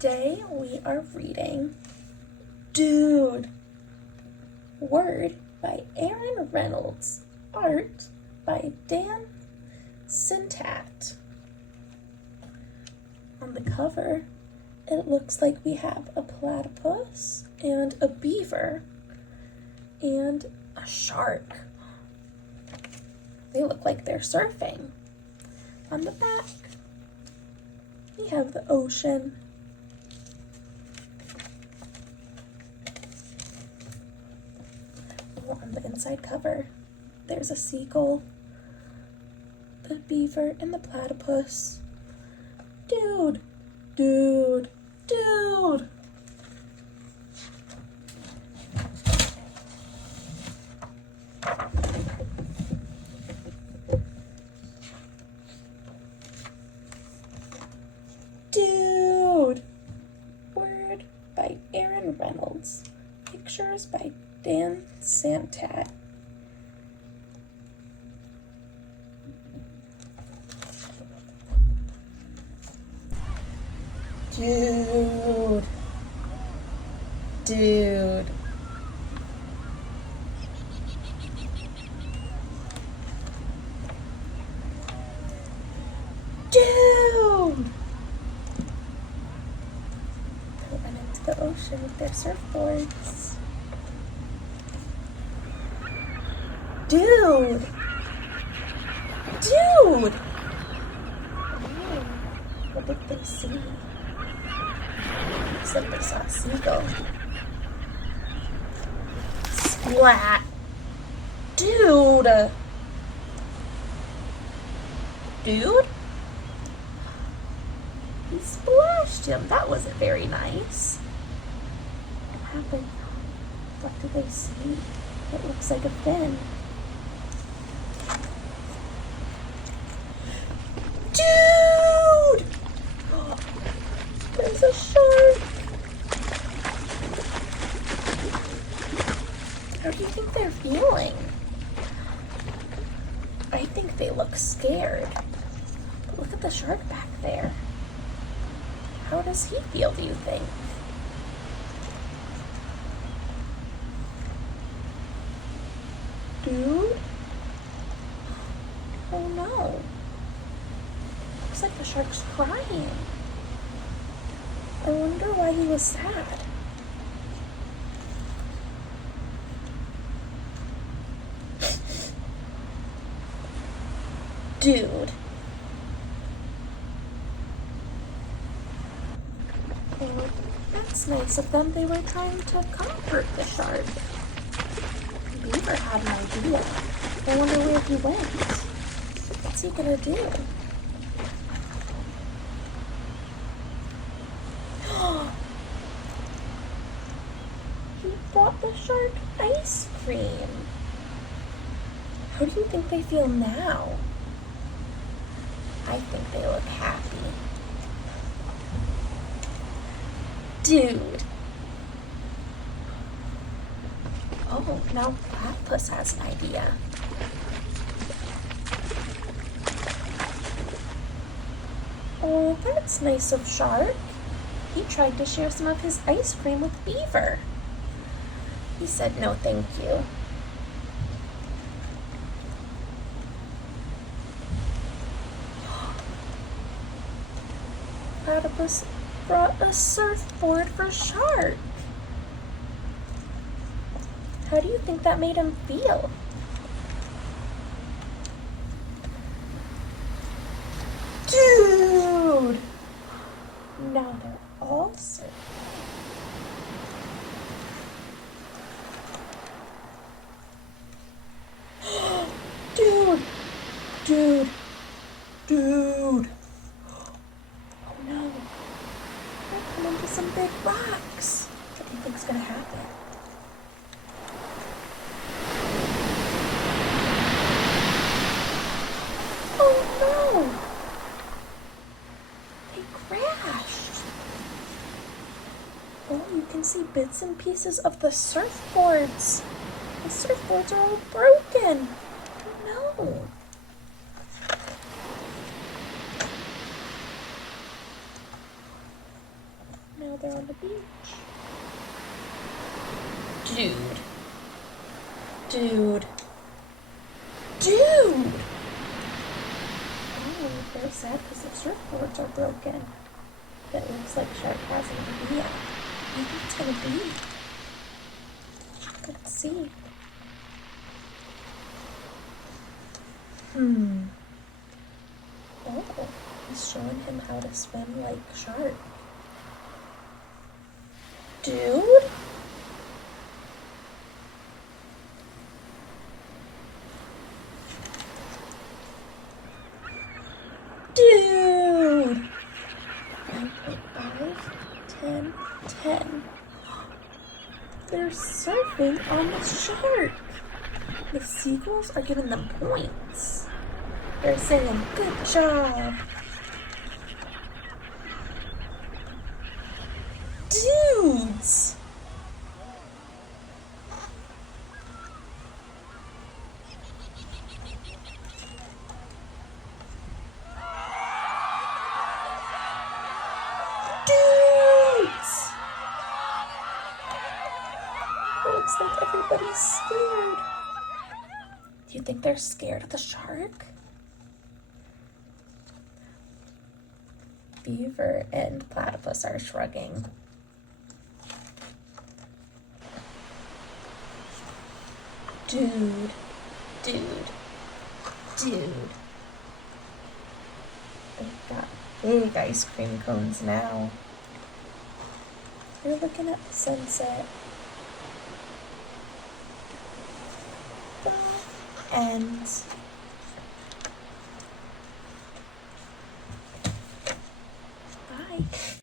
Today we are reading Dude, word by Aaron Reynolds, art by Santat. On the cover, it looks like we have a platypus and a beaver and a shark. They look like they're surfing. On the back, we have the ocean. On the inside cover, there's a seagull, the beaver, and the platypus. Dude, dude, dude. Dude. Word by Aaron Reynolds. Pictures by Santat. Dude. Dude. Dude. They went into the ocean with their surfboards. Dude! Dude! Oh, what did they see? Looks like they saw a seagull. Splat! Dude! Dude? He splashed him. That wasn't very nice. What happened? What did they see? It looks like a fin. Dude! There's a shark. How do you think they're feeling? I think they look scared. But look at the shark back there. How does he feel, do you think? Dude? Oh no. Looks like the shark's crying. I wonder why he was sad. Dude. Oh, that's nice of them. They were trying to comfort the shark. Beaver had an idea. I wonder where he went. What's he gonna do? He brought the shark ice cream. How do you think they feel now? I think they look happy. Dude. Oh, now Platypus has an idea. Oh, that's nice of Shark. He tried to share some of his ice cream with Beaver. He said no thank you. Platypus brought a surfboard for Shark. How do you think that made him feel? Dude! Now they're all surfing. Dude! Dude! Dude! Oh no! They're coming to some big rocks. What do you think's gonna happen? Oh no! They crashed. Oh, you can see bits and pieces of the surfboards. The surfboards are all broken. Oh no! they're on the beach. Dude. Dude. Dude! Oh, they're sad because the surfboards are broken. It looks like Shark has an idea. Maybe it's gonna be. Let's see. Oh, he's showing him how to swim like Shark. Dude? Dude! 9.5, 10, 10. They're surfing on the shark. The seagulls are giving them points. They're saying, good job. Dudes! Dudes! It looks like everybody's scared. Do you think they're scared of the shark? Beaver and platypus are shrugging. Dude, dude, dude. They've got big ice cream cones now. They're looking at the sunset. The ends. Bye.